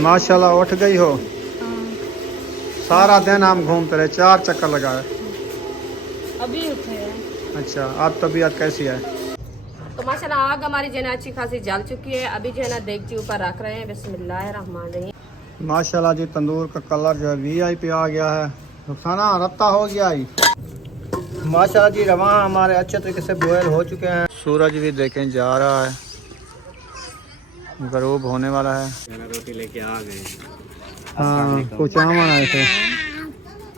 माशाल्लाह उठ गई हो। हाँ। सारा दिन हम घूमते रहे, 4 चक्कर लगाए। अभी उठे हैं। अच्छा, आप तबीयत कैसी है? तो माशाल्लाह आग हमारी जो है ना अच्छी खासी जल चुकी है। अभी जो है ना देगची ऊपर रख रहे हैं। बिस्मिल्लाहिर्रहमानिर्रहीम। माशाल्लाह जी, तंदूर का कलर जो है VIP आ गया है। रुखसाना रत्ता हो गया ही। माशाल्लाह जी, रवा हमारे अच्छे तरीके से बॉयल हो चुके हैं। सूरज भी देखें जा रहा है, गरूब होने वाला है। रोटी लेके आ गए। हाँ, कुछ आम आए थे।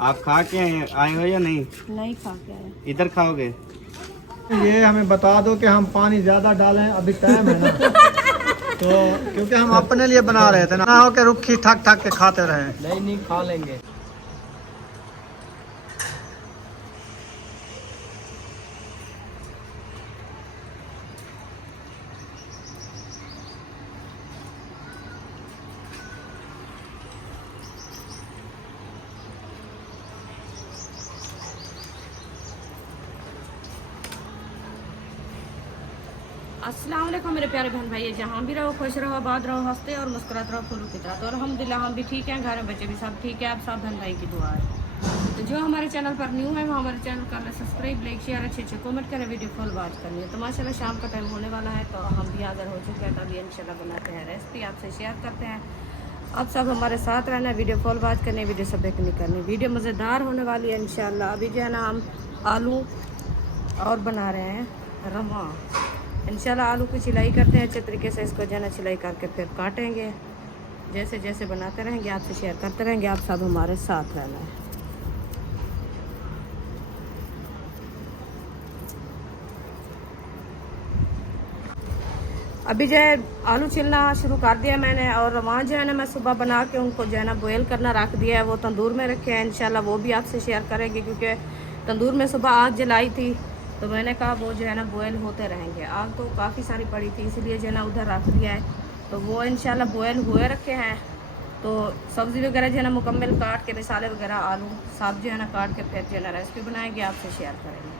आप खा के आए हो या नहीं? नहीं खा के आए। इधर खाओगे? ये हमें बता दो कि हम पानी ज़्यादा डालें, अभी टाइम है ना। तो क्योंकि हम अपने लिए बना रहे थे ना, हो के रुखी ठक ठक के खाते रहे। नहीं खा लेंगे। अस्सलाम वालेकुम मेरे प्यारे बहन भाई, जहाँ भी रहो खुश रहो, आबाद रहो, हंसते और मुस्कुराते रहो फूलों की तरह। तो अल्हम्दुलिल्लाह हम भी ठीक हैं, घर में बच्चे भी सब ठीक है। आप सब बहन भाई की दुआ है। तो जो हमारे चैनल पर न्यू है वो हमारे चैनल कर ले सब्सक्राइब, लाइक शेयर, अच्छे अच्छे कमेंट करें, वीडियो फुल वॉच करनी है। तो माशाल्लाह शाम का टाइम होने वाला है, तो हम भी हाज़िर हो चुके हैं। तो अभी इंशाल्लाह बनाते हैं रेसिपी, आपसे शेयर करते हैं। आप सब हमारे साथ रहना, वीडियो फुल वॉच करनी, वीडियो सब नहीं करनी, वीडियो मज़ेदार होने वाली है इंशाल्लाह। अभी जो है ना हम आलू और बना रहे हैं रवा। इंशाल्लाह आलू की छिलाई करते हैं अच्छे तरीके से। इसको जो है ना छिलाई करके फिर काटेंगे। जैसे जैसे बनाते रहेंगे आपसे शेयर करते रहेंगे। आप सब हमारे साथ रहना है। अभी जो है आलू छिलना शुरू कर दिया मैंने, और वहाँ जो है ना मैं सुबह बना के उनको जो है ना बॉयल करना रख दिया है। वो तंदूर में रखे हैं, इंशाल्लाह वो भी आपसे शेयर करेंगे। क्योंकि तंदूर में सुबह आग जलाई थी, तो मैंने कहा वो जो है ना बॉयल होते रहेंगे। आग तो काफ़ी सारी पड़ी थी, इसलिए जो है ना उधर रख दिया है। तो वो इंशाल्लाह बॉयल हुए रखे हैं। तो सब्ज़ी वगैरह जो है ना मुकम्मल काट के, मसाले वगैरह आलू सब जो है ना काट के फिर जो है ना रेसिपी बनाएंगे, आपसे शेयर करेंगे।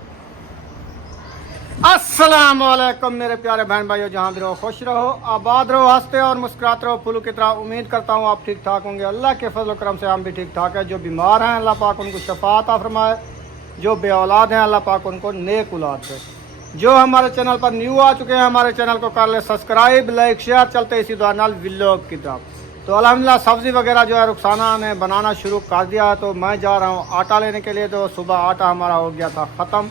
अस्सलाम वालेकुम मेरे प्यारे बहन भाइयों, जहाँ भी रहो खुश रहो, आबाद रहो, हंसते और मुस्कुराते रहो फूलों की तरह। उम्मीद करता हूँ आप ठीक ठाक होंगे। अल्लाह के फजल करम से हम भी ठीक ठाक है। जो बीमार हैं अल्लाह पाक उनको शफात अता फरमाए, जो बे औलाद हैं अल्लाह पाक उनको नेक औलाद दे। जो हमारे चैनल पर न्यू आ चुके हैं, हमारे चैनल को कर ले सब्सक्राइब, लाइक शेयर। चलते इसी दुआ नाल व्लॉग की तरफ। तो अल्हम्दुलिल्लाह सब्ज़ी वगैरह जो है रुखसाना ने बनाना शुरू कर दिया है। तो मैं जा रहा हूँ आटा लेने के लिए। तो सुबह आटा हमारा हो गया था ख़त्म,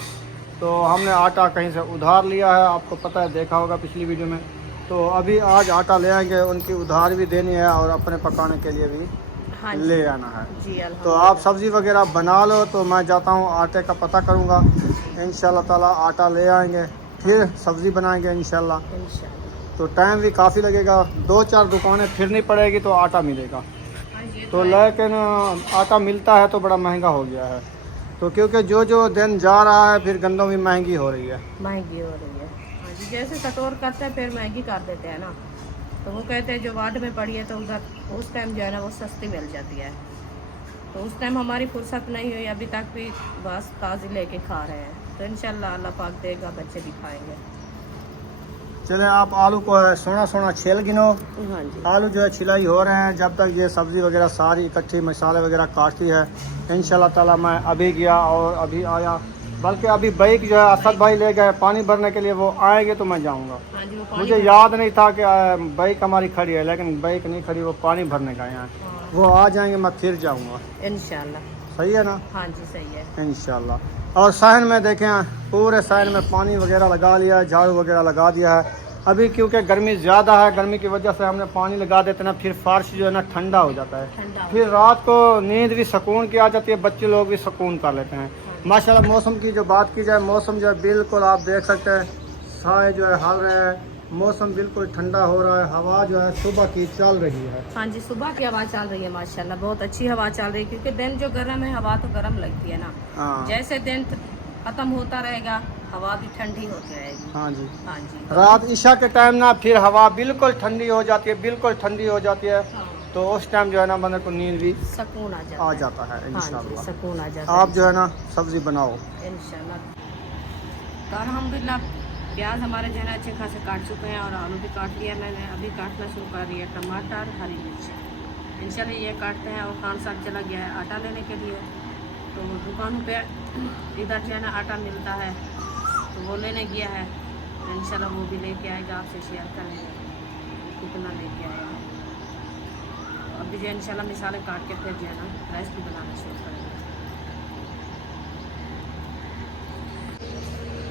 तो हमने आटा कहीं से उधार लिया है। आपको पता है, देखा होगा पिछली वीडियो में। तो अभी आज आटा ले आएंगे, उनकी उधार भी देनी है और अपने पकाने के लिए भी ले आना है जी। तो आप सब्ज़ी वगैरह बना लो, तो मैं जाता हूँ आटे का पता करूँगा। इंशाल्लाह ताला आटा ले आएंगे, फिर सब्ज़ी बनाएंगे इंशाल्लाह। तो टाइम भी काफ़ी लगेगा, 2-4 दुकानें फिरनी पड़ेगी तो आटा मिलेगा। तो लेकिन आटा मिलता है तो बड़ा महंगा हो गया है। तो क्योंकि जो जो दिन जा रहा है, फिर गंदम भी महंगी हो रही है। महंगी हो रही है, हाँ जी। जैसे कटोर करते हैं फिर महंगी कर देते हैं ना। तो वो कहते हैं जो वार्ड में पड़ी है, तो उधर उस टाइम जो है ना वो सस्ती मिल जाती है। तो उस टाइम हमारी फुर्सत नहीं हुई, अभी तक भी बस ताज़ी लेके खा रहे हैं। तो इंशाल्लाह अल्लाह पाक देगा, बच्चे भी खाएंगे। चले, आप आलू को सोना सोना छील गिनो। हाँ जी। आलू जो है छिलाई हो रहे हैं, जब तक ये सब्ज़ी वगैरह सारी इकट्ठी मसाले वगैरह काटती है। इंशाल्लाह ताला मैं अभी गया और अभी आया, बल्कि अभी बाइक जो है असद भाई ले गए पानी भरने के लिए। वो आएंगे तो मैं जाऊंगा। हाँ जी, मुझे याद नहीं था कि बाइक हमारी खड़ी है, लेकिन बाइक नहीं खड़ी, वो पानी भरने गए हैं। वो आ जाएंगे, मैं फिर जाऊंगा इंशाल्लाह। सही है ना? हाँ जी, सही है इंशाल्लाह। और सहन में देखें, पूरे सहन में पानी वगैरह लगा लिया है, झाड़ू वगैरह लगा दिया है। अभी क्योंकि गर्मी ज़्यादा है, गर्मी की वजह से हमने पानी लगा देते ना, फिर फर्श जो है ना ठंडा हो जाता है। फिर रात को नींद भी सुकून की आ जाती है, बच्चे लोग भी सुकून कर लेते हैं। माशाल्लाह मौसम की जो बात की जाए, मौसम जो है बिल्कुल आप देख सकते हैं, साए जो है हल रहे हैं, मौसम बिल्कुल ठंडा हो रहा है। हवा जो है सुबह की चल रही है। हाँ जी, सुबह की हवा चल रही है माशाल्लाह, बहुत अच्छी हवा चल रही है। क्योंकि दिन जो गर्म है, हवा तो गर्म लगती है ना। हाँ। जैसे दिन खत्म होता रहेगा, हवा भी ठंडी होती रहेगी। हाँ जी। हाँ जी। रात ईशा के टाइम ना फिर हवा बिल्कुल ठंडी हो जाती है, बिल्कुल ठंडी हो जाती है। हाँ। तो उस टाइम जो है ना बंदे को नींद भी सुकून आ जाता है। हाँ जी, इंशाल्लाह सुकून आ जाता है। आप जो है ना सब्ज़ी बनाओ इंशाल्लाह। तो अल्हम्दुलिल्लाह प्याज हमारे जो है ना अच्छे खासे काट चुके हैं, और आलू भी काट लिया मैंने। अभी काटना शुरू कर दिया टमाटर, हरी मिर्च। इंशाल्लाह ये काटते हैं। और खान साहब चला गया है आटा लेने के लिए, तो दुकानों पे इधर जो है ना आटा मिलता है तो वो लेने गया है। तो इंशाल्लाह वो भी लेके आएगा, आपसे शेयर करेंगे कितना लेके आया है। तो अभी जो है इंशाल्लाह मिसाले काट के फिर जो है ना रेसिपी बनाना शुरू करेंगे।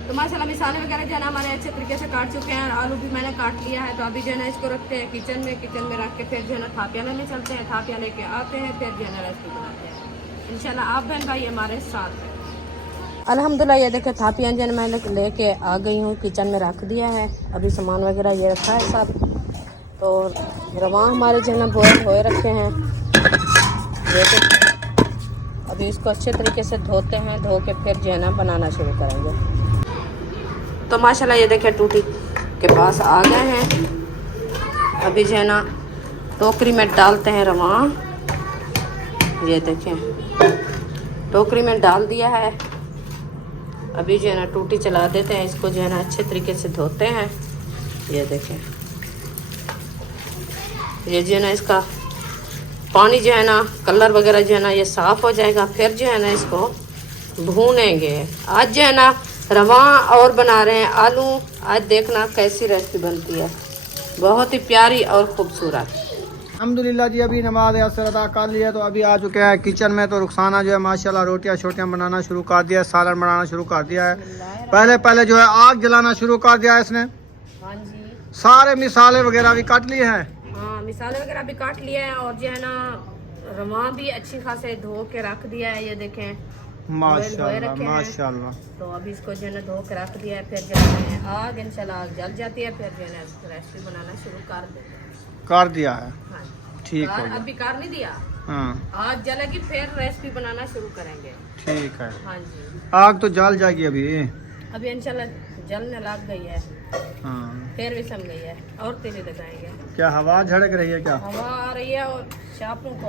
तो माशाल्लाह मिसाले वगैरह जो है ना हमारे अच्छे तरीके से काट चुके हैं। आलू भी मैंने काट लिया है। तो अभी जो है ना इसको रखते हैं किचन में रख के फिर जो है ना थापिया लेने चलते हैं। थापिया लेके आते हैं, फिर जो है ना रेसिपी बनाते हैं इंशाल्लाह। आप बहन भाई हमारे साथ हैं। अल्हम्दुलिल्लाह ये देखे थापिया जो है मैं लेके आ गई हूँ, किचन में रख दिया है। अभी सामान वगैरह ये रखा है सब। तो रवा हमारे जो है ना बॉयल होए रखे हैं। ये देखें, अभी इसको अच्छे तरीके से धोते हैं, धो के फिर जो है ना बनाना शुरू करेंगे। तो माशाल्लाह ये देखें टूटी के पास आ गए हैं। अभी जो है ना टोकरी में डालते हैं रवा। ये देखें टोकरी में डाल दिया है। अभी जो है ना टूटी चला देते हैं, इसको जो है ना अच्छे तरीके से धोते हैं। ये देखें ये जो है ना इसका पानी जो है ना कलर वगैरह जो है ना ये साफ़ हो जाएगा। फिर जो है ना इसको भूनेंगे। आज जो है ना रवा और बना रहे हैं आलू। आज देखना कैसी रेसिपी बनती है, बहुत ही प्यारी और खूबसूरत। अल्हम्दुलिल्लाह जी, अभी नमाज असर अदा कर लिया तो अभी आ चुके हैं किचन में। तो रुखसाना जो है माशाल्लाह रोटियां शोटियां बनाना शुरू कर दिया है, सालन बनाना शुरू कर दिया है। पहले जो है आग जलाना शुरू कर दिया है इसने। हाँ जी, सारे मिसाले वगैरह भी काट लिए हैं। हाँ मिसाले वगैरह भी काट लिया है। और जो है ना रवा भी अच्छी खासे धो के रख दिया है। ये देखें माशाल्लाह माशाल्लाह। तो अभी इसको जो है ना धो के रख दिया है। फिर जो है आग इंशाल्लाह आग जल जाती है, फिर जो है ना रेसिपी बनाना शुरू कर देते हैं। कर दिया है, हाँ ठीक हो गया। अभी कर नहीं दिया, हाँ आग जलेगी फिर रेसिपी बनाना शुरू करेंगे। ठीक है, हाँ जी, आग तो जल जाएगी अभी। अभी इंशाल्लाह जलने लग गई है, हाँ फिर भी सम गई है और तेली लगाएंगे। क्या हवा झड़क रही है क्या? हवा आ रही है और शापों को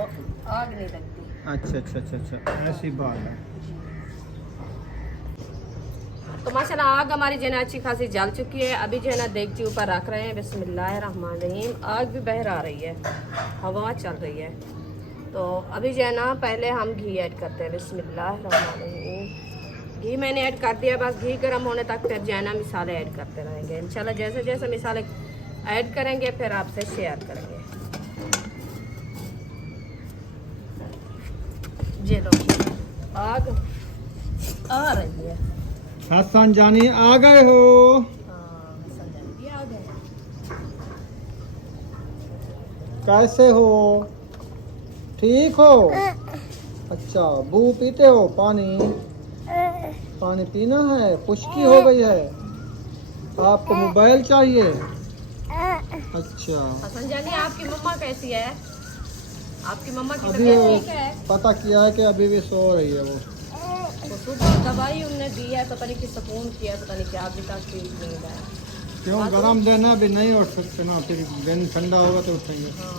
आग नहीं लगती। अच्छा अच्छा अच्छा अच्छा, ऐसी बात है। तो माशाल्लाह आग हमारी जो है ना अच्छी खासी जल चुकी है। अभी जो है ना देगची ऊपर रख रहे हैं। बिस्मिल्लाहिर्रहमानिर्रहीम। आग भी बह आ रही है, हवा चल रही है। तो अभी जो है ना पहले हम घी ऐड करते हैं। बिस्मिल्लाहिर्रहमानिर्रहीम। घी मैंने ऐड कर दिया, बस घी गर्म होने तक फिर जो है ना मिसाले ऐड करते रहेंगे इंशाल्लाह। जैसे जैसे मिसाले ऐड करेंगे फिर आपसे शेयर करेंगे। ये लो आग आ रही है। हसन जानी आ गए हो? हाँ हसन जानी भी आ गए। कैसे हो? ठीक हो? अच्छा, बू पीते हो? पानी पीना है? खुश्की हो गई है? आपको मोबाइल चाहिए? अच्छा, हसन जानी आपकी मम्मा कैसी है? आपकी मम्मा की अभी तबीयत ठीक है? पता किया है कि अभी भी सो रही है वो। तो सुबह दवाई उनने दी है, पता नहीं कि सुकून किया, पता नहीं क्या, अभी तक ठीक नहीं है। क्यों, गरम दिन है, अभी नहीं उठ सकते ना, फिर दिन ठंडा होगा तो उठेंगे। हाँ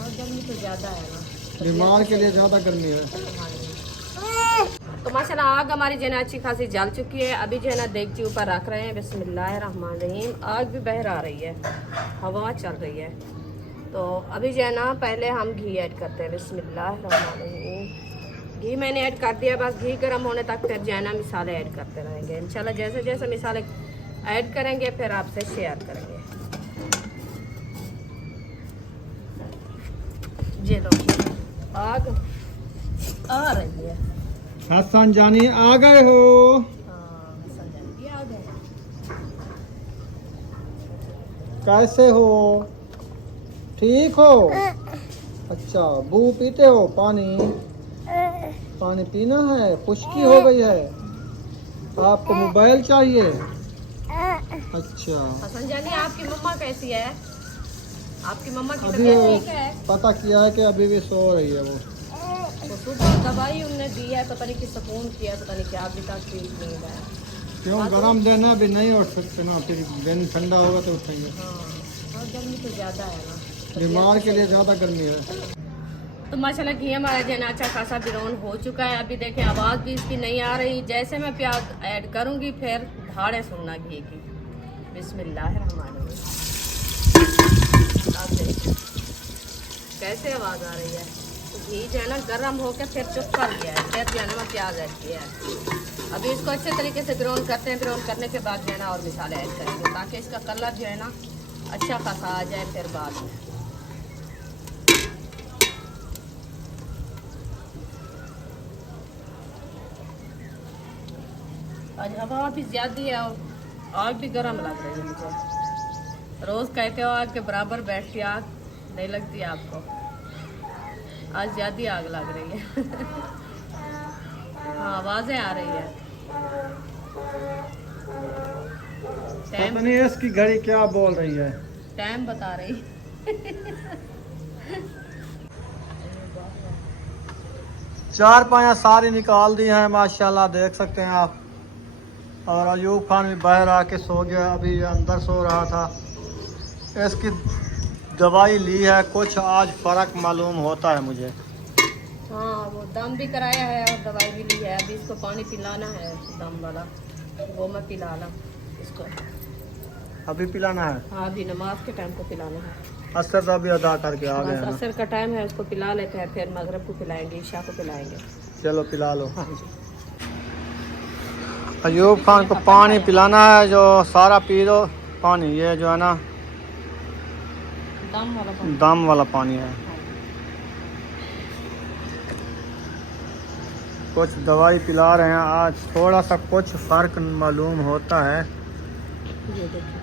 और गर्मी तो ज़्यादा है ना, बीमार के लिए ज़्यादा गर्मी है। हाँ जी। तो माशाल्लाह आग हमारी जो है ना अच्छी खासी जल चुकी है। अभी जो है ना देगची ऊपर रख रहे हैं। बिस्मिल्लाहिर्रहमानिर्रहीम। आग भी बह आ रही है, हवा चल रही है। तो अभी जो है ना पहले हम घी ऐड करते हैं। बिस्मिल्लाहिर्रहमानिर्रहीम। घी मैंने ऐड कर दिया, बस घी गर्म होने तक फिर जो है ना मिसाले ऐड करते रहेंगे इंशाल्लाह। जैसे जैसे मिसाले ऐड करेंगे फिर आपसे शेयर करेंगे। ये लो आग आ रही है। हसन जानी आ गए हो? हाँ हसन जानी भी आ गए। कैसे हो? ठीक हो? अच्छा, बू पीते हो? पानी पीना है? खुश्की हो गई है? आपको मोबाइल चाहिए? अच्छा, हसन जानी आपकी मम्मा कैसी है? आपकी मम्मा की अभी तबीयत ठीक है? पता किया है कि अभी भी सो रही है वो। तो सुबह दवाई उनने दी है, पता नहीं कि सुकून किया, पता नहीं क्या, अभी तक ठीक नहीं है। क्यों, गरम दिन है, अभी नहीं उठ सकते ना, फिर दिन ठंडा होगा तो उठेंगे। हाँ और गर्मी तो ज़्यादा है ना, बीमार के लिए ज़्यादा गर्मी है। तो माशाल्लाह घी हमारा जो है ना अच्छा खासा ब्राउन हो चुका है। अभी देखें आवाज़ भी इसकी नहीं आ रही। जैसे मैं प्याज ऐड करूँगी फिर धाड़े सुनना घी की। बिस्मिल्लाहिर्रहमानिर्रहीम। आप देखिए कैसे आवाज़ आ रही है। घी जो है ना गर्म होकर फिर चुप कर गया है, फिर जो है ना मैं प्याज ऐड किया है। अभी इसको अच्छे तरीके से ब्राउन करते हैं। ब्राउन करने के बाद जो है ना और मसाले ऐड करेंगे ताकि इसका कलर जो है ना अच्छा खासा आ जाए फिर बाद में। आज हवा भी ज़्यादा है और आग भी गर्म लग रही है मुझे। रोज़ कहते हो आग के बराबर बैठती आग नहीं लगती आपको, आज ज़्यादा आग लग रही है। हाँ आवाज़ें आ रही है। पता नहीं इसकी घड़ी क्या बोल रही है, टाइम बता रही। चार पाया सारी निकाल दी हैं माशाल्लाह, देख सकते हैं आप। और अयूब खान भी बाहर आके सो गया, अभी अंदर सो रहा था। इसकी दवाई ली है, कुछ आज फ़र्क मालूम होता है मुझे। हाँ वो दम भी कराया है और दवाई भी ली है। अभी इसको पानी पिलाना है दम वाला, वो मैं पिला ला इसको। अभी पिलाना है? हाँ अभी नमाज के टाइम को पिलाना है। असर तो अभी अदा करके आ गए बस हैं ना। असर का टाइम है, उसको पिला लेते हैं, फिर मगरिब को पिलाएंगे, ईशा को पिलाएंगे। चलो पिला लो। हाँ जी। अयूब खान को पानी पिलाना है, जो सारा पी दो पानी। ये जो है ना दम वाला पानी है। कुछ दवाई पिला रहे हैं आज, थोड़ा सा कुछ फ़र्क मालूम होता है।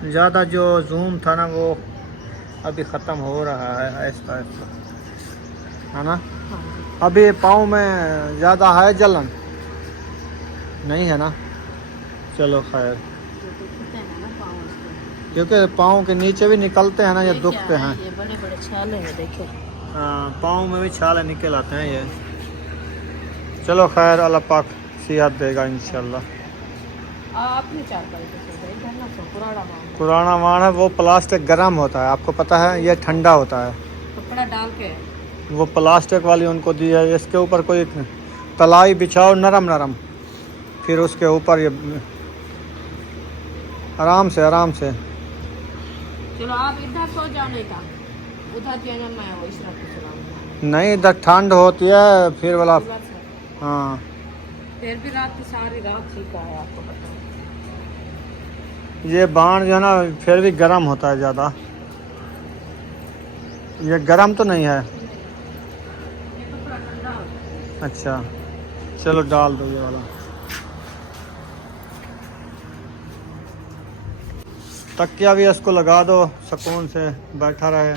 ज़्यादा जो जूम था ना वो अभी ख़त्म हो रहा है ऐसा ऐसा, है ना। अभी पाँव में ज़्यादा है जलन नहीं है ना। चलो खैर, क्योंकि पाँव के नीचे भी निकलते हैं ना, ये दुखते हैं। ये बड़े बड़े छाले हैं देखो। हाँ पाँव में भी छाले निकल आते हैं ये। चलो खैर, अल्लाह पाक सेहत देगा इंशाल्लाह। आपने चार पाई पुराना वाण है, वो प्लास्टिक गर्म होता है, आपको पता है। ये ठंडा होता है। कपड़ा डाल के वो प्लास्टिक वाली उनको दी है। इसके ऊपर कोई तलाई बिछाओ नरम नरम, फिर उसके ऊपर ये आराम से चलो आप इधर सो जाने का, उधर जाना मैं वो इस तरफ चलाऊंगा। नहीं, इधर ठंड होती है फिर वाला। हाँ फिर भी रात की सारी रात ठीक है, आपको पता है। ये बाण जो है ना फिर भी गर्म होता है ज़्यादा। ये गर्म तो नहीं है। ये कपड़ा ठंडा होता है। अच्छा चलो डाल दो ये वाला। तकिया भी इसको लगा दो, सुकून से बैठा रहे,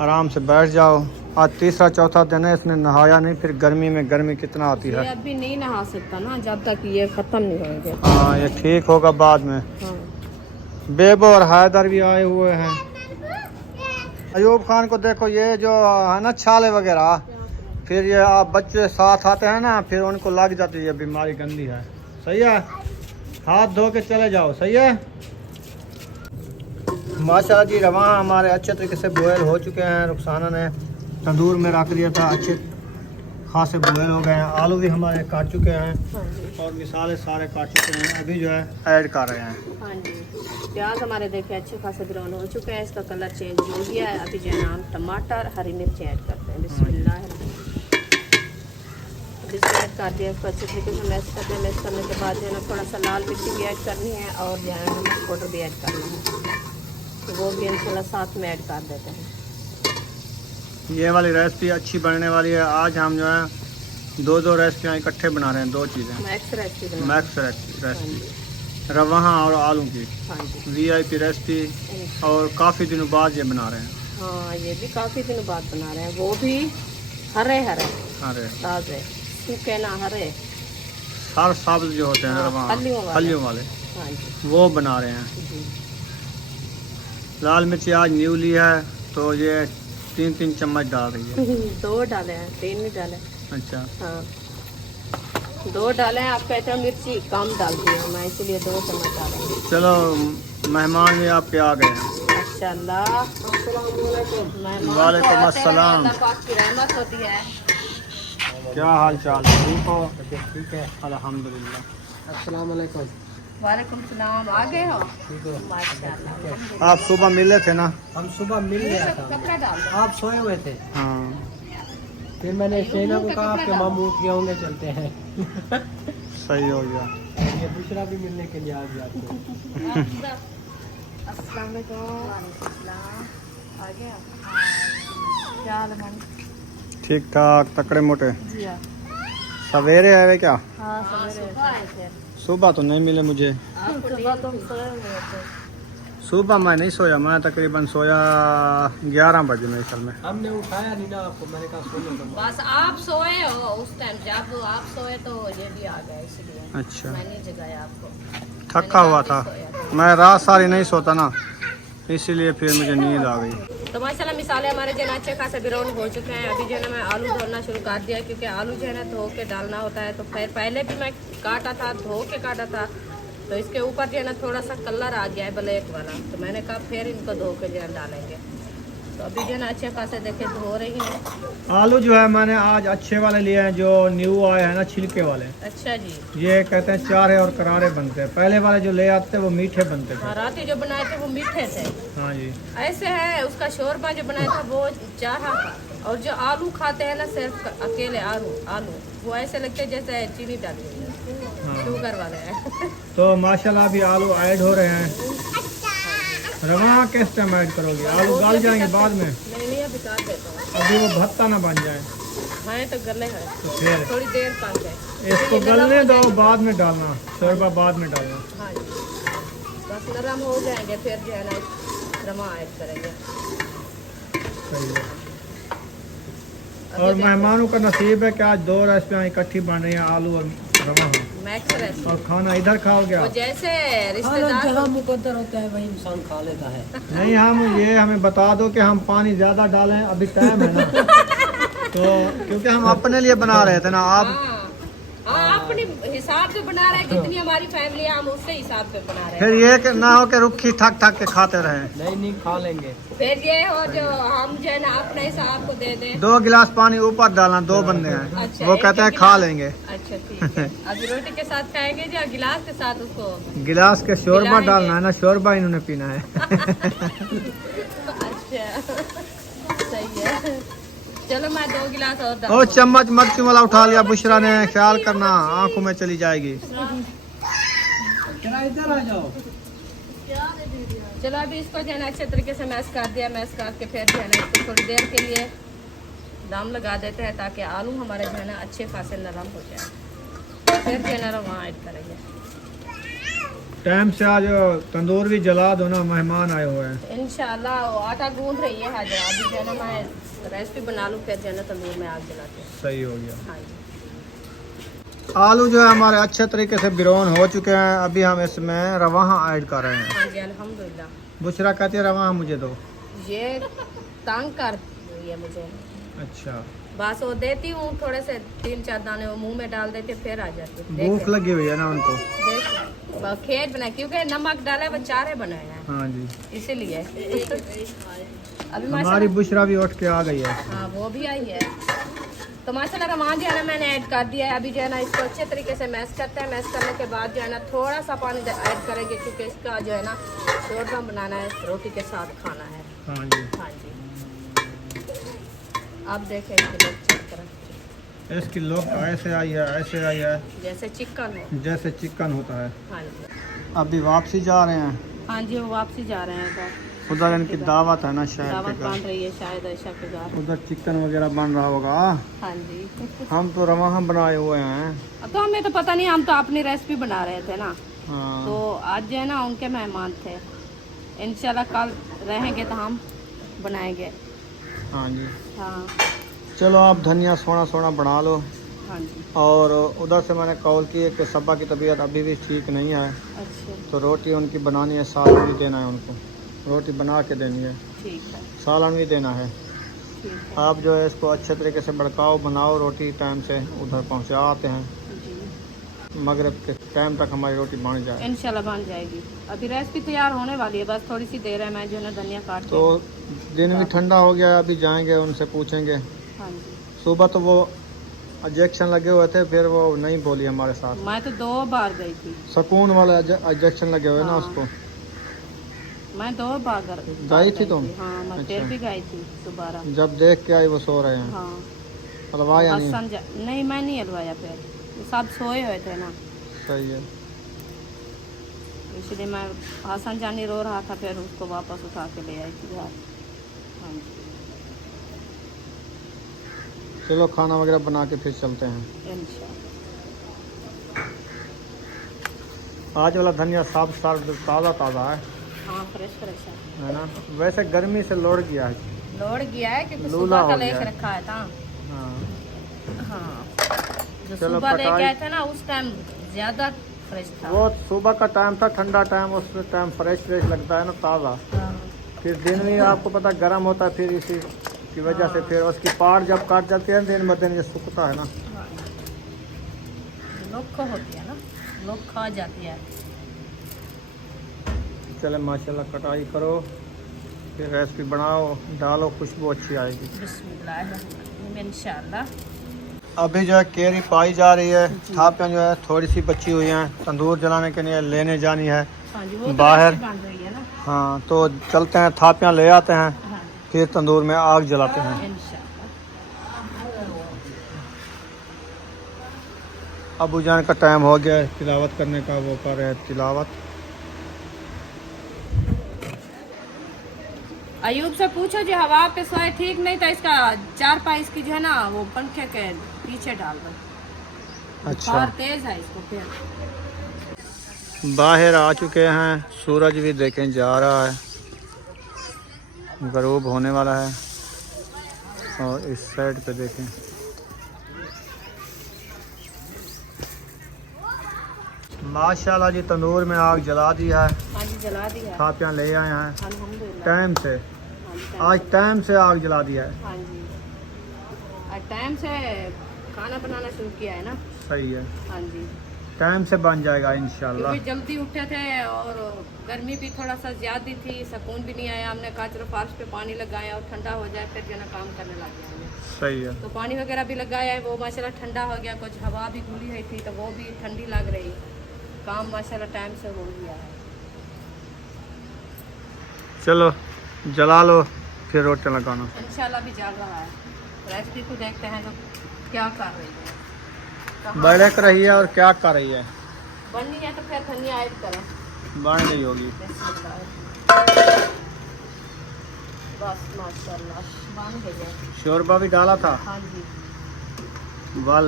आराम से बैठ जाओ। आज तीसरा चौथा दिन है, इसने नहाया नहीं। फिर गर्मी में गर्मी कितना आती ये है। अभी नहीं नहा सकता ना जब तक ये खत्म नहीं होंगे। हाँ ये ठीक होगा बाद में। हाँ। बेबो और हैदर भी आए हुए हैं। अयूब खान को देखो, ये जो है ना छाले वगैरह, फिर ये आप बच्चे साथ आते हैं ना, फिर उनको लग जाती है। ये बीमारी गंदी है। सही है, हाथ धो के चले जाओ। सही है माशाल्लाह जी। रवा हमारे अच्छे तरीके से बॉयल हो चुके हैं। रुखसाना ने तंदूर में रख दिया था, अच्छे खासे बॉयल हो गए हैं। आलू भी हमारे काट चुके हैं हाँ जी। और मिसाले सारे काट चुके हैं। अभी जो है ऐड कर रहे हैं। हाँ जी, प्याज हमारे देखे अच्छे खासे ब्राउन हो चुके हैं, इसका कलर चेंज हो गया है। अभी जो है हम टमाटर हरी मिर्च ऐड करते हैं। बिस्मिल्लाह ऐड कर दिया, इसको अच्छे तरीके से मैश करते हैं। मैश करने के बाद जो है ना थोड़ा सा लाल मिर्ची भी ऐड करनी है और जो है नमक पाउडर भी ऐड करना है, तो वो भी हम थोड़ा साथ में ऐड कर देते हैं। ये वाली रेसिपी अच्छी बनने वाली है। आज हम जो है दो रेसिपियाँ इकट्ठे बना रहे हैं, दो चीज़ें मैक्स रेसिपी मैक्स रेसिपी, रवा और आलू की हाँ जी। VIP रेसिपी, और काफ़ी दिनों बाद ये बना रहे हैं। हाँ ये भी काफ़ी दिनों बाद बना रहे हैं, वो भी हरे हरे अरे ताज़े सूखे ना हरे, हर सब्ज जो होते हैं हाँ, रवा फलियों वाले हाँ जी वो बना रहे हैं। जी। लाल मिर्ची आज न्यू ली है, तो ये 3 चम्मच डाल रही है। 2 डाले हैं, 3 नहीं डाले। अच्छा हाँ 2 डाले हैं। आप कहते हो मिर्ची कम डालती हूँ मैं, इसलिए 2 चम्मच डालेंगे। चलो मेहमान भी आपके आ गए हैं। माशाल्लाह। वालेकुम अस्सलाम। अल्लाह पाक की रहमत होती है। क्या हाल चाल है? ठीक हो? ठीक है अल्हम्दुलिल्लाह। अस्सलाम वालेकुम। वालेकुम सलाम। आ गए हो? माशाल्लाह। आप सुबह मिले थे ना? हम सुबह मिल गया था, कपड़ा डाल दो। आप सोए हुए थे। हाँ। फिर मैंने शैना को कहा आपके मामू उठ गए होंगे, चलते हैं। सही हो गया। ये बुशरा भी मिलने के लिए आ गया आपको। अस्सलाम वालेकुम। आ गया? क्या हाल है? ठीक ठाक, तकड़े मोटे। जी हाँ। सवेरे आए क्या? हाँ सवेरे। सुबह तो नहीं मिले मुझे। सुबह तुम सोए हुए थे। सुबह मैं नहीं सोया, मैं तकरीबन सोया 11 बजे मेरे ख्याल में। हमने उठाया नहीं ना आपको, मैंने कहा सोने दो। बस आप सोए हो उस टाइम, जब आप सोए तो ये भी आ गए, इसलिए अच्छा। मैंने जगाया आपको। थका हुआ था, मैं रात सारी नहीं सोता ना, इसीलिए फिर मुझे नींद आ गई। तो माशाल्लाह मिसाले हमारे जो है ना अच्छे खासे ब्राउन हो चुके हैं। अभी जो है ना मैं आलू धोना शुरू कर दिया, क्योंकि आलू जो है ना धो के डालना होता है। तो फिर पहले भी मैं काटा था, धो के काटा था, तो इसके ऊपर जो है ना थोड़ा सा कलर आ गया है ब्लैक वाला, तो मैंने कहा फिर इनको धो के जो है डालेंगे। तो अभी जो है ना अच्छे खासे देखे धो रही हूँ। आलू जो है मैंने आज अच्छे वाले लिए हैं, जो न्यू आए हैं ना, छिलके वाले। अच्छा जी। ये कहते हैं चारे और करारे बनते हैं, पहले वाले जो ले आते वो मीठे बनते थे। हाँ, रात ही जो बनाए थे वो मीठे थे। हाँ जी। ऐसे है, उसका शोरबा जो बनाया था वो चाहा था, और जो आलू खाते हैं ना सिर्फ अकेले आलू वो ऐसे लगते हैं जैसे चीनी डाली हुई है, शुगर वाले हैं। तो माशाल्लाह अभी आलू ऐड हो रहे हैं। रवा किस टाइम ऐड करोगे? आलू गल जाएंगे बाद में? नहीं अभी काट देता हूँ। अभी वो भत्ता ना बन जाए हाँ तो गले हैं, तो फिर थोड़ी देर पक जाए। इसको गलने दो, बाद में डालना, शोरबा बाद में डालना। हाँ जी, बस नरम हो जाएंगे फिर जो है ना रवा ऐड करेंगे। सही है। और मेहमानों का नसीब है कि आज 2 रेसिपियाँ इकट्ठी बन रही हैं, आलू और रवा हो। Max recipe. और खाना इधर खाओगे वो आप? जैसे हाँ, रिश्तेदार जहाँ मुकद्दर होता है वही इंसान खा लेता है। नहीं, हमें बता दो कि हम पानी ज्यादा डालें, अभी टाइम है ना। तो क्योंकि हम अपने लिए बना रहे थे ना, आप हाँ, अपने हिसाब से बना रहे हैं, जितनी हमारी फैमिली है हम उसके हिसाब से बना रहे हैं। फिर ये कि ना हो कि रुखी थक थक के खाते रहें। नहीं खा लेंगे। फिर ये हो जो हम जो है ना अपने हिसाब को दे दें। 2 गिलास पानी ऊपर डालना, 2 बंदे हैं, अच्छा, वो एक कहते हैं गिलास। खा लेंगे। अच्छा ठीक है। अभी रोटी के साथ खाएंगे या गिलास के साथ उसको? गिलास के शोरबा मिलाएंगे। डालना है ना, शोरबा इन्होंने पीना है। अच्छा सही है। चलो मैं 2 गिलास और डाल ओ चम्मच मर्ची वाला उठा लिया बुशरा ने, ख्याल करना आंखों में चली जाएगी। जरा इधर आ जाओ। चलो अभी इसको जो है ना अच्छे तरीके से मैश कर दिया। मैश करके फिर जो है ना इसको थोड़ी देर के लिए दम लगा देते हैं, ताकि आलू हमारे जो है ना अच्छे खासे नरम हो जाए। फिर जो है ना रवा ऐड करेंगे। टाइम से आज तंदूर भी जला दो ना, मेहमान आए हुए हैं। इंशाल्लाह वो आटा गूंद रही है हाजरा, अभी जो है ना मैं रेसिपी बना लूँ, फिर जो है ना तंदूर में आग जलाते हैं। सही हो गया। हाँ जी। आलू जो है हमारे अच्छे तरीके से ब्राउन हो चुके हैं। अभी हम इसमें रवा ऐड कर रहे हैं। हाँ जी अल्हम्दुलिल्लाह। बुशरा कहती है रवा मुझे दो। ये तंग कर रही है मुझे। अच्छा, बस वो देती हूँ थोड़े से 3-4 दाने, वो मुंह में डाल देते फिर आ जाती है। भूख लगी हुई है ना उनको। देख खेत बनाए, क्योंकि नमक डाले वो चारे बनाए हैं, हाँ जी। इसीलिए। अभी हमारी माशाल्लाह बुशरा भी उठ के आ गई है। हाँ वो भी आई है। तो माशाल्लाह रमान जो है ना मैंने ऐड कर दिया है। अभी जो है ना इसको अच्छे तरीके से मैश करते हैं। मैश करने के बाद जो है ना थोड़ा सा पानी ऐड करेंगे, क्योंकि इसका जो है ना शोरबा बनाना है, रोटी के साथ खाना है। हाँ जी। हाँ जी। अब देखें इसको लोग चेक करें, इसकी लोग ऐसे आई है, ऐसे आई है, जैसे चिकन हो। जैसे चिकन होता है। हाँ जी। अभी वापसी जा रहे हैं, हाँ जी वो वापसी जा रहे हैं। उधर इनकी दावत है ना शायद दावत के बन घर। रही है शायद ऐशा के घर। उधर चिकन वगैरह बन रहा होगा। हाँ जी। हम तो रवा बनाए हुए हैं। तो हमें तो पता नहीं, हम तो अपनी रेसिपी बना रहे थे ना। हाँ। तो आज जो है ना उनके मेहमान थे, इंशाल्लाह कल रहेंगे तो हम बनाएंगे। हाँ जी। हाँ। चलो आप धनिया सोना सोना बना लो। हाँ जी। और उधर से मैंने कॉल की है कि सब्बा की तबीयत अभी भी ठीक नहीं है, अच्छा तो रोटी उनकी बनानी है, सालन भी देना है उनको, रोटी बना के देनी है, ठीक है। सालन भी देना है। ठीक है आप जो है इसको अच्छे तरीके से भड़काओ, बनाओ रोटी, टाइम से उधर पहुंचा आते हैं। जी। मगरिब के टाइम तक हमारी रोटी बन जाए। इंशाल्लाह बन जाएगी। अभी रेसिपी तैयार होने वाली है, बस थोड़ी सी देर है। मैं जो है ना धनिया काट तो दिन भी ठंडा हो गया है, अभी जाएंगे उनसे पूछेंगे। हाँ जी। सुबह तो वो इंजेक्शन लगे हुए थे, फिर वो नहीं बोली हमारे साथ। मैं तो 2 बार गई थी। सुकून वाले इंजेक्शन लगे हुए ना हाँ। उसको। मैं 2 बार गई थी तुम? हाँ, मैं फिर अच्छा। भी गई थी दोबारा। जब देख के आई वो सो रहे हैं, हाँ, हलवाया नहीं? नहीं, मैं नहीं हलवाया, फिर सब सोए हुए थे ना, सही है। इसलिए मैं हसन जानी रो रहा था, फिर उसको वापस उठा के ले आई थी घर। हाँ जी, चलो खाना वगैरह बना के फिर चलते हैं। इंशाल्लाह। आज वाला धनिया साफ साफ ताज़ा ताज़ा है, हाँ, फ्रेश फ्रेश है ना? वैसे गर्मी से लौट गया है। लौट गया है, क्योंकि लूला सुबह हो का गया लेके है। रखा है था। हाँ। हाँ, जो चलो सुबह लेके पकाई- आए थे ना, उस टाइम ज्यादा फ्रेश था। वो सुबह का टाइम था, ठंडा टाइम, उस टाइम फ्रेश फ्रेश लगता है ना, ताज़ा। हाँ, फिर दिन में आपको पता गर्म होता है, फिर इसी की वजह से फिर उसकी पार जब काट जाती है दिन ब दिन ये सूखता है ना। हाँ। लोग होती है ना, लोग खा जाती है। चले माशाल्लाह, कटाई करो, फिर रेसिपी बनाओ, डालो, खुशबू अच्छी आएगी। बिस्मिल्लाह इंशाल्लाह। अभी जो है केरी पाई जा रही है, थापियाँ जो है थोड़ी सी बची हुई हैं, तंदूर जलाने के लिए लेने जानी है हाँ जी, वो तो बाहर। अच्छी बन रही है ना। हाँ, तो चलते हैं, थापियाँ ले आते हैं, हाँ, फिर तंदूर में आग जलाते हैं। इंशाल्लाह। अबू जान का टाइम हो गया है तिलावत करने का, वो कर रहे हैं तिलावत। अयूब से पूछो जी, हवा पे सोए ठीक नहीं था, इसका 4 पाई इसकी जो है ना, वो पंखे के पीछे डाल दो। अच्छा, बुखार तेज है इसको। फिर बाहर आ चुके हैं, सूरज भी देखें जा रहा है, गरूब होने वाला है। और इस साइड पे देखें, माशाल्लाह जी, तंदूर में आग जला दी है, हाँ जी, जला दिया। थापियाँ ले आए हैं अल्हम्दुलिल्लाह। टाइम से। हाँ जी, आज टाइम से आग जला दिया है। हाँ जी, और टाइम से खाना बनाना शुरू किया है ना। सही है, हाँ जी, टाइम से बन जाएगा इंशाल्लाह। क्योंकि जल्दी उठे थे और गर्मी भी थोड़ा सा ज्यादा थी, सुकून भी नहीं आया। हमने कहा चलो फर्श पे पानी लगाया और ठंडा हो जाए, फिर जो है ना काम करने लग गया हमने। सही है। तो पानी वगैरह भी लगाया है, वो माशाल्लाह ठंडा हो गया। कुछ हवा भी खुली हुई थी, तो वो भी ठंडी लग रही। काम माशाल्लाह टाइम से हो गया है। चलो जला लो, फिर रोटी लगाना। इंशाल्लाह भी जल रहा है। रेसिपी को देखते हैं तो क्या कर रही है, कहाँ बैठक रही है और क्या कर रही है? बननी है तो फिर धनिया ऐड करें। बन गई होगी। बिस्मिल्लाह। बस माशाल्लाह बन गई है। शोरबा भी डाला था, हाँ जी, वाल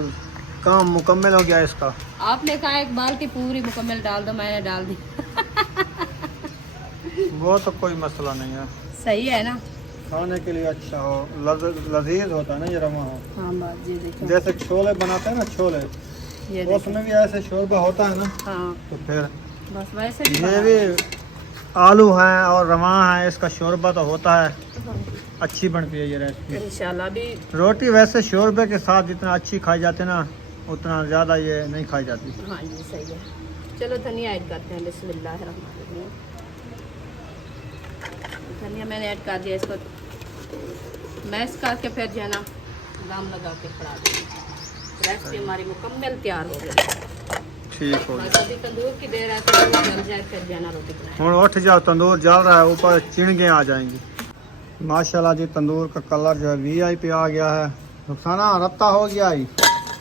काम मुकम्मल हो गया इसका। आपने कहा एक बाल्टी पूरी मुकम्मल डाल दो, मैंने डाल दी। वो तो कोई मसला नहीं है, सही है ना, खाने के लिए अच्छा हो, लजीज होता है ना ये रमा हो। हाँ बात जी, देखो जैसे छोले बनाते हैं ना, छोले, ये देखो। उसमें भी ऐसे शोरबा होता है ना, हाँ, तो फिर बस वैसे ही ये बना भी आलू है और रवा है, इसका शोरबा तो होता है, अच्छी बनती है ये रेसिपी। इंशाल्लाह भी। रोटी वैसे शोरबे के साथ जितना अच्छी खाई जाती है ना, उतना ज़्यादा ये नहीं खाई जाती। हाँ जी, सही है। चलो धनिया ऐड करते हैं। बिस्मिल्लाहिर्रहमानिर्रहीम। धनिया मैंने ऐड कर दिया, इसको मैश करके फिर जो है ना दम लगा के खड़ा देंगे। रेसिपी हमारी मुकम्मल तैयार हो गई। ठीक हो गया। बस अभी तंदूर की देर है, तो वो जल जाए फिर जो है ना रोटी बनाए। हूँ उठ जाओ, तंदूर जल रहा है, ऊपर चिणगे आ जाएंगी। माशाल्लाह जी, तंदूर का कलर जो है VIP आ गया है। रुखसाना रत्ता हो गया ही,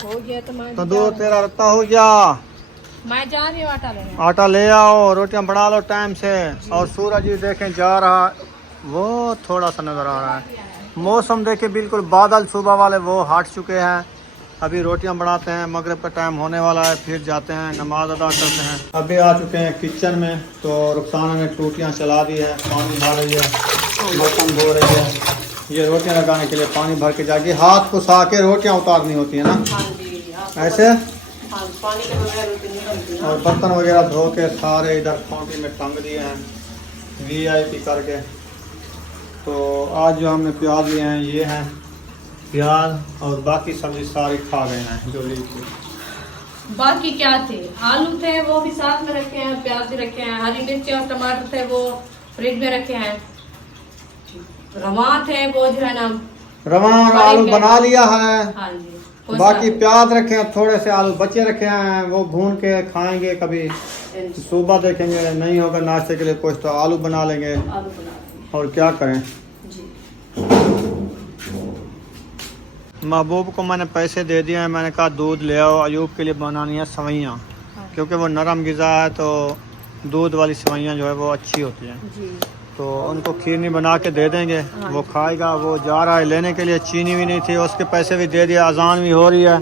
हो गया तो तंदूर तेरा रत्ता हो गया। मैं जा रही हूँ आटा लेने। आटा ले आओ, रोटियां बना लो टाइम से। और सूरज भी देखें जा रहा, वो थोड़ा सा नज़र आ रहा है। मौसम देखे बिल्कुल बादल सुबह वाले वो हट चुके हैं। अभी रोटियां बनाते हैं, मगरिब का टाइम होने वाला है, फिर जाते हैं नमाज अदा करते हैं। अभी आ चुके हैं किचन में, तो रुखसाना ने टूटियां चला दी है, पानी भर रही है, बर्तन धो रही है। ये रोटियां लगाने के लिए पानी भर के जाके हाथ को सा के रोटियां उतारनी होती है ना, हाँ जी, ऐसे। हाँ, पानी के बगैर रोटी नहीं बनती ना। और बर्तन वगैरह धो के सारे इधर खूंटी में टंग दिए हैं VIP करके। तो आज जो हमने प्याज लिए हैं, ये हैं प्याज, और बाकी सब्जी सारी खा गए हैं जो ली थी। बाकी क्या थे, आलू थे वो भी साथ में रखे हैं, प्याज भी रखे हैं, हरी मिर्च और टमाटर थे वो फ्रिज में रखे हैं। रवा थे वो जो है ना, रवा और आलू बना लिया है, हाँ जी, खुश बाकी प्याज रखे हैं, थोड़े से आलू बचे रखे हैं, वो भून के खाएंगे। कभी रहो। सुबह देखेंगे नहीं होगा नाश्ते के लिए कुछ तो आलू बना लेंगे, आलू बना लेंगे। और क्या करें। जी महबूब को मैंने पैसे दे दिए हैं, मैंने कहा दूध ले आओ, अयूब के लिए बनानी है सवैयाँ, हाँ। क्योंकि वो नरम ग़िज़ा है तो दूध वाली सवैयाँ जो है वो अच्छी होती हैं। जी तो उनको खीरनी बना के दे देंगे, वो खाएगा। वो जा रहा है लेने के लिए, चीनी भी नहीं थी, उसके पैसे भी दे दिए, अजान भी हो रही है,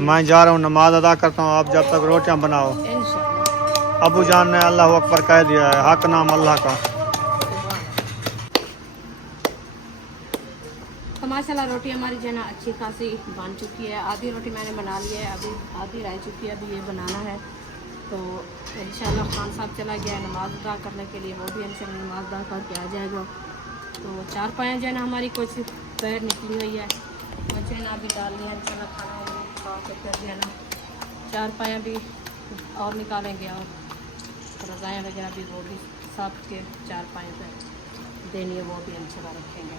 मैं जा रहा हूँ नमाज अदा करता हूँ। आप जब तक रोटियाँ बनाओ। इंशाल्लाह। अबू जान ने अल्लाह अकबर कह दिया है, हक नाम अल्लाह का। तो माशाल्लाह रोटी हमारी जो है ना अच्छी खासी बन चुकी है। आधी रोटी मैंने बना ली है, अभी आधी रह चुकी है, अभी ये बनाना है। तो इंशाल्लाह खान साहब चला गया है नमाज अदा करने के लिए, वो भी इंशाल्लाह नमाज अदा करके आ जाएगा। तो चार पाया जो है ना हमारी कुछ पैर निकली हुई है, मुझे ना अभी डालनी है इंशाल्लाह खाना वाना खा के फिर जो है ना चार पाया भी और निकालेंगे, और रज़ायाँ वगैरह भी वो भी साफ के चार पाए पर देनी है, वो भी इंशाल्लाह रखेंगे।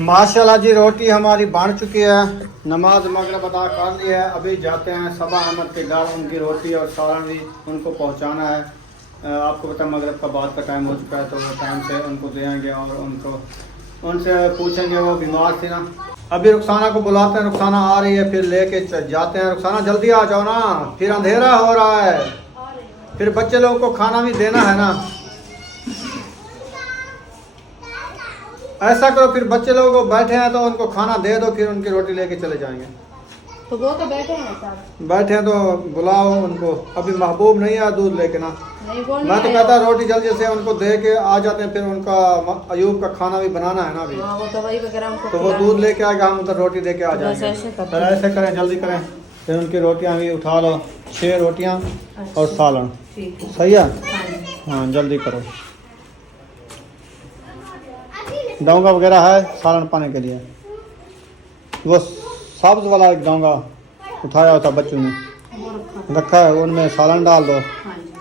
माशाल्लाह जी रोटी हमारी बन चुकी है, नमाज मगरिब अदा कर ली है। अभी जाते हैं सबा अहमद के घर, उनकी रोटी और सालन भी उनको पहुंचाना है। आपको पता है मगरिब का बाद का टाइम हो चुका है, तो वो टाइम से उनको देंगे और उनसे पूछेंगे, वो बीमार थी ना। अभी रुखसाना को बुलाते हैं, रुखसाना आ रही है, फिर लेके जाते हैं। रुखसाना जल्दी आ जाओ ना, फिर अंधेरा हो रहा है, फिर बच्चे लोगों को खाना भी देना है ना। ऐसा करो, फिर बच्चे लोगों को बैठे हैं तो उनको खाना दे दो, फिर उनकी रोटी लेके चले जाएंगे। तो वो तो बैठे हैं साहब, बैठे हैं तो बुलाओ उनको। अभी महबूब नहीं आया दूध लेके ना, नहीं वो नहीं मैं तो आया। कहता रोटी जल्दी से उनको दे के आ जाते हैं, फिर उनका अयूब का खाना भी बनाना है ना अभी, हाँ, वो दवाई वगैरह उनको तो वो दूध लेके आएगा, हम उधर रोटी दे के आ बस जाएंगे। ऐसे करते फिर ऐसे करें, जल्दी करें, फिर उनकी रोटियां भी उठा लो, 6 रोटियां और सालन। ठीक है। सही है, हाँ जी। हाँ जल्दी करो। डोंगा वगैरह है सालन पाने के लिए, वो सब्ज वाला एक डोंगा उठाया होता बच्चों ने वो रखा रखा है, उनमें सालन डाल दो। हाँ जी।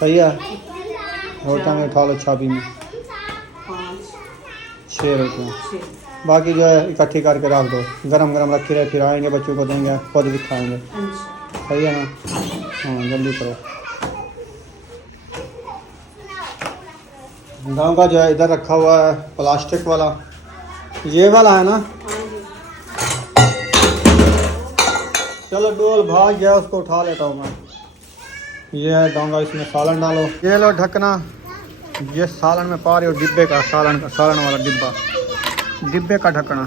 सही है, रोटियां में उठा लो, छापी में 5 6 रोटियां। 6 बाकी जो है इकट्ठी करके रख दो, गरम गरम रखी रहे, फिर आएंगे बच्चों को देंगे, खुद भी खाएंगे। इंशाल्लाह। सही है ना, हाँ जल्दी करो। गाँव का जो है इधर रखा हुआ है प्लास्टिक वाला, ये वाला है ना। हाँ जी। चलो डोल भाग गया, उसको उठा लेता हूँ मैं। ये है डोंगा, इसमें सालन डालो। ये लो ढकना, ये सालन में पा रहे हो डिब्बे का, सालन वाला डिब्बे का ढकना।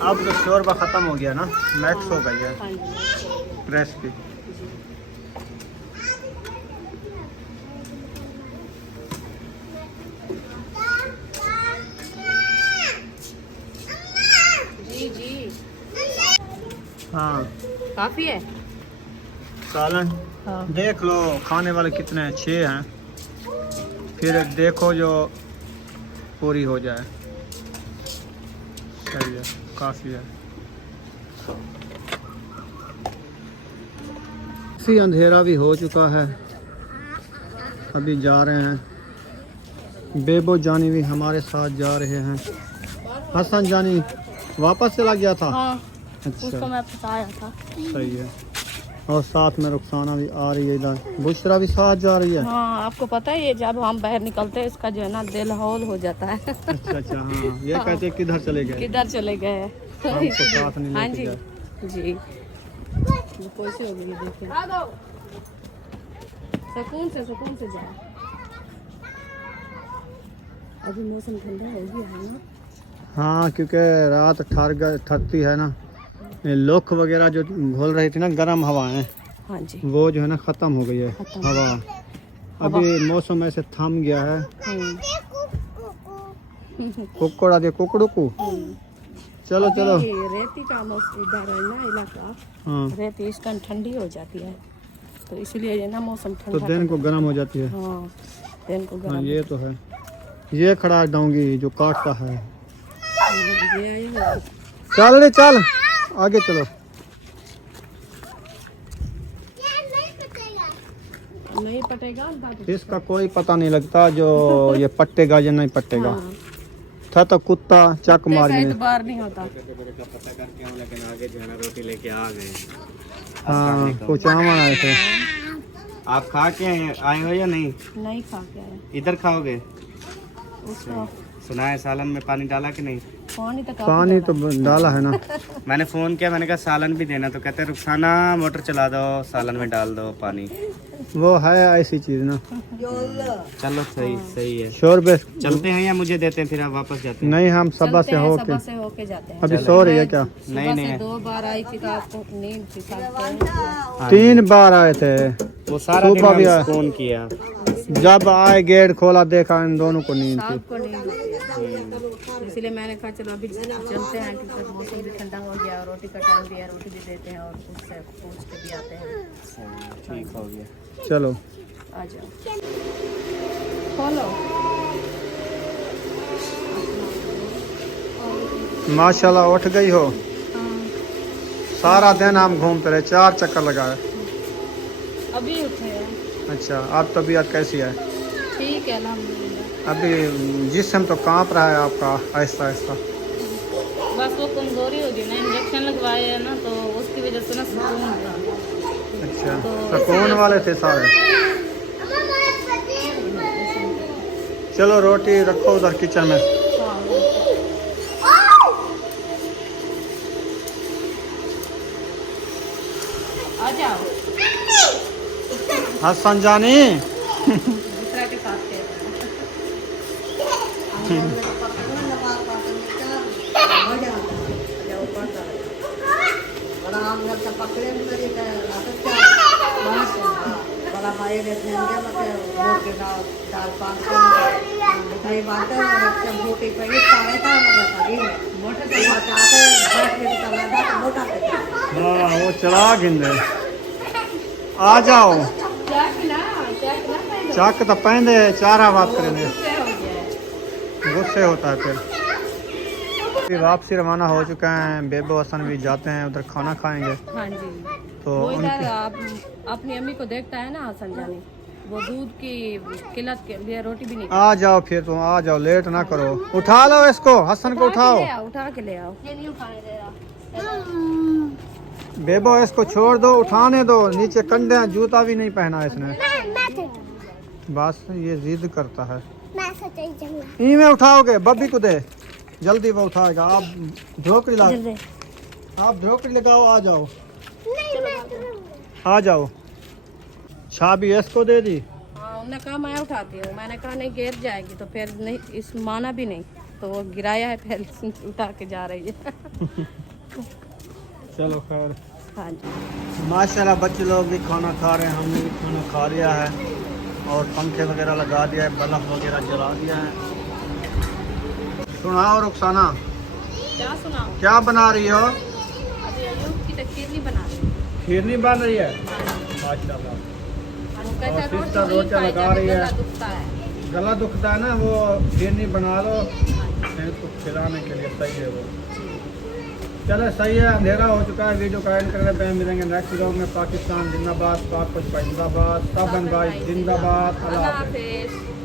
अब तो शोरबा ख़त्म हो गया ना, मैक्स हो गई है हाँ जी। रेसिपी। जी जी हाँ काफ़ी है। सालन हाँ। देख लो खाने वाले कितने हैं, 6 हैं, फिर देखो जो पूरी हो जाए। सही है, काफ़ी है। काफ़ी अंधेरा भी हो चुका है, अभी जा रहे हैं। बेबो जानी भी हमारे साथ जा रहे हैं। हसन जानी वापस चला गया था। हाँ, अच्छा उसको मैं फंसाया था। सही है, और साथ में रुखसाना भी आ रही है, इधर बुशरा भी साथ जा रही है। हाँ, आपको पता है ये जब हम बाहर निकलते हैं इसका जो है ना दिल हौल हो जाता है। अच्छा अच्छा, हाँ ये कहते हैं किधर चले गए, किधर चले गए हैं। हमको साथ नहीं हाँ लेके जी गए। जी। ये कैसे हो गई देखिए, सुकून से जाओ। अभी मौसम ठंडा हो गया है ना। हाँ क्योंकि रात ठरती है ना, ये लोख वगैरह जो घोल रही थी ना गर्म हवाएं, हाँ जी। वो जो है ना ख़त्म हो गई है खत्म। हवा। अभी मौसम ऐसे थम गया है। कुकड़ा दे कुकड़ू को, चलो चलो। ये रेती का मौसम इधर है ना इलाका, हाँ रेती इस टाइम ठंडी हो जाती है, तो इसलिए ये ना मौसम तो ठंडा। दिन को गर्म हो जाती है। हाँ, दिन को हाँ गर्म। ये तो है। ये खड़ा डाऊंगी जो काटता है। ये आई है। चल रे चल, आगे चलो। नहीं पटेगा दांत इसका कोई पता नहीं लगता जो ये पट्टेगा या नहीं पट्टेगा। हाँ। था तो कुत्ता चक कुत्ते का मारिए। एतबार नहीं होता। पता करके हूँ लेकिन आगे जो है ना रोटी लेके आ गए। हाँ कुछ आम आए थे। आप खा के आए हो या नहीं? नहीं खा के आया इधर खाओगे? उसको सुना है सालन में पानी डाला कि नहीं? पानी तो पानी तो डाला है ना। मैंने फ़ोन किया, मैंने कहा सालन भी देना, तो कहते रुखसाना मोटर चला दो, सालन में डाल दो पानी। वो है ऐसी चीज ना। चलो सही है। शोर बेस चलते हैं या मुझे देते हैं फिर आप वापस जाते हैं? नहीं, हम सबा से होके से होके जाते हैं। अभी सो रही है क्या? नहीं नहीं, 2 बार आई थी तो आपको नींद थी साथ 3 बार आए थे। वो सारा दिन सुबह भी आया। मैंने फ़ोन किया। जब आए गेट खोला देखा इन दोनों को नींद थी। सबको नींद होती है। इसलिए मैंने कहा चलो अभी चलते हैं क्योंकि मौसम भी ठंडा हो गया और रोटी का टाइम भी है, रोटी भी देते हैं और उससे पूछ के भी आते हैं। ठीक हो गया। चलो आ जाओ खोलो। माशाल्लाह उठ गई हो। सारा दिन हम घूमते रहे, 4 चक्कर लगाए। अभी उठे हैं। अच्छा, अब तबीयत कैसी है? ठीक है अल्हम्दुलिल्लाह। अभी जिस्म तो कांप रहा है आपका आहिस्ता आहिस्ता। बस वो कमजोरी हो गई ना, इंजेक्शन लगवाए है ना तो उसकी वजह से ना सुकून था। अच्छा, सुकून वाले थे सारे। चलो रोटी रखो उधर किचन में। आ जाओ हसन जानी दूसरा के साथ हाँ वो चला गिंदे। आ जाओ चक तो पहने चारा बात करेंगे, गुस्से होता है फिर वापसी रवाना हो चुके हैं। बेबो हसन भी जाते हैं उधर खाना खाएंगे। हाँ जी। तो वो इधर उनकी आप अपनी अम्मी को देखता है ना हसन जानी, वो दूध की किल्लत के लिए रोटी भी नहीं आ जाओ फिर तुम आ जाओ, लेट ना करो। उठा लो इसको, हसन को उठाओ। उठा के ले आओ। ये नहीं उठाने दे रहा। बेबो इसको छोड़ दो, उठाने दो। नीचे कंडे हैं, जूता भी नहीं पहना इसने। बस ये जिद करता है। ई में उठाओगे, बब्बी को दे, जल्दी वो उठाएगा। आप झोंकड़ी लगाओ, आ जाओ आ जाओ। छाबी इसको दे दी। हाँ उन्होंने कहा मैं उठाती हूँ, मैंने कहा नहीं गिर जाएगी तो फिर नहीं, इस माना भी नहीं तो वो गिराया है, फिर उठा के जा रही है। चलो खैर। हाँ जी। माशाल्लाह बच्चे लोग भी खाना खा रहे हैं, हमने भी खाना खा लिया है और पंखे वगैरह लगा दिया है, बल्ब वगैरह जला दिया है। सुनाओ रुखसाना, क्या सुनाओ? क्या बना रही हो? अभी अयूब की तकरीर नहीं बना रही। खीरनी बन रही है माशाल्लाह। वो कहता है सिस्टर रोटी रोटियां नहीं लगा खाई रही है। जाती, गला दुखता है। गला दुखता है ना, वो खीरनी बना लो तो खिलाने के लिए सही है वो। चलो सही है, अंधेरा हो चुका है। वीडियो का एंड करने पे मिलेंगे नेक्स्ट वीडियो में। पाकिस्तान जिंदाबाद, पाक कुछ जिंदाबाद, सब भाई जिंदाबाद। अल्लाह हाफ़िज़। हाफिज।